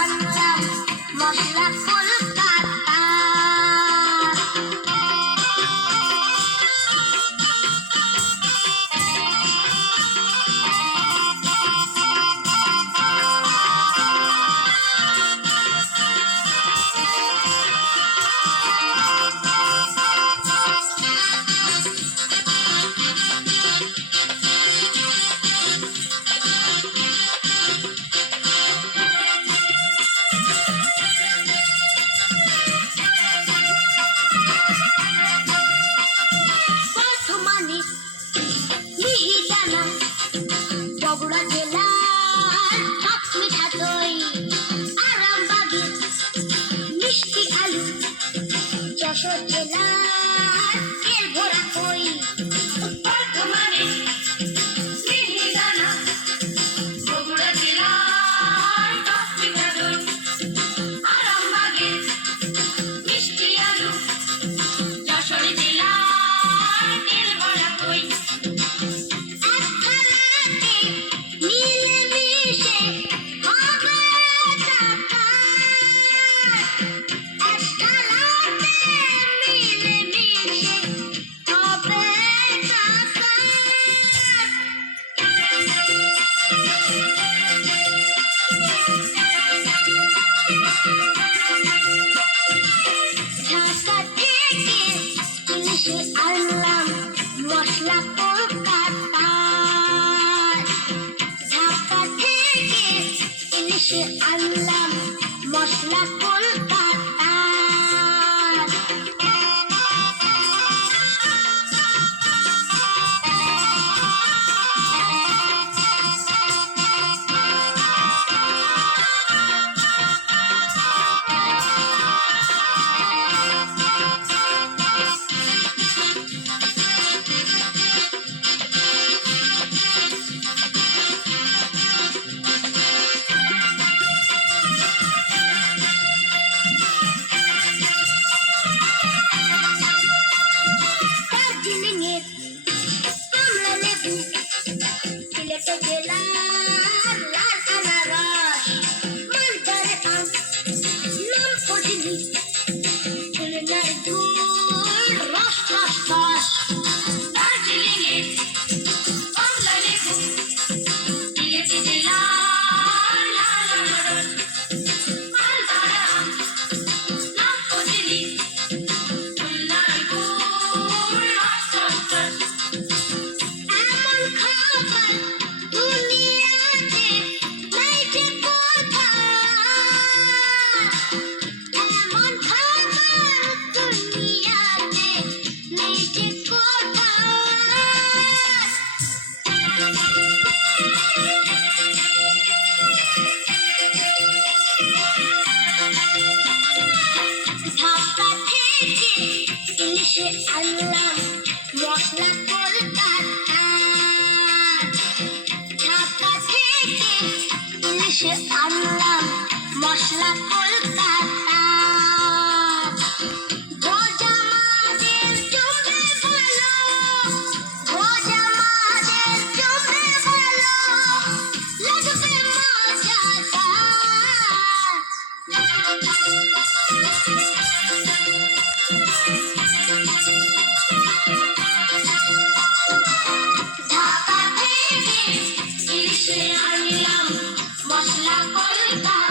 আনলাম মশলা কলকাতা। বগুড়া জেলার টক মিঠা দই, আরামবাগের মিষ্টি আলু, যশোর জেলার তেল ভরা কই, বর্ধমানের মিহিদানা, বগুড়া জেলার টক মিঠা দই, আরামবাগের মিষ্টি আলু, যশোর জেলার তেল ভরা কই। আনলাম মশলা কলকাতা, ঢাকা থেকে ইলিশে আনলাম মশলা কলকাতা। সিলেটে জেলার লাল আনারস, মালদারে আম, নাম ফজলি, খুলনার ঝোল রস রস রস, দার্জিলিংয়ের কমলা লেবু, সিলেটে জেলার লাল আনারস, মালদারে আম, নাম ফজলি, খুলনার ঝোল রস রস রস। ঢাকা থেকে ইলিশে আনলাম মশলা কলকাতা, ঢাকা থেকে ইলিশে আনলাম মশলা কলকাতা। ভোজা মাছের জমে ভালো, ভোজা মাছের জমে ভালো, লাগবে মজাদার। ঢাকা থেকে ইলিশে আনলাম মশলা কলকাতা।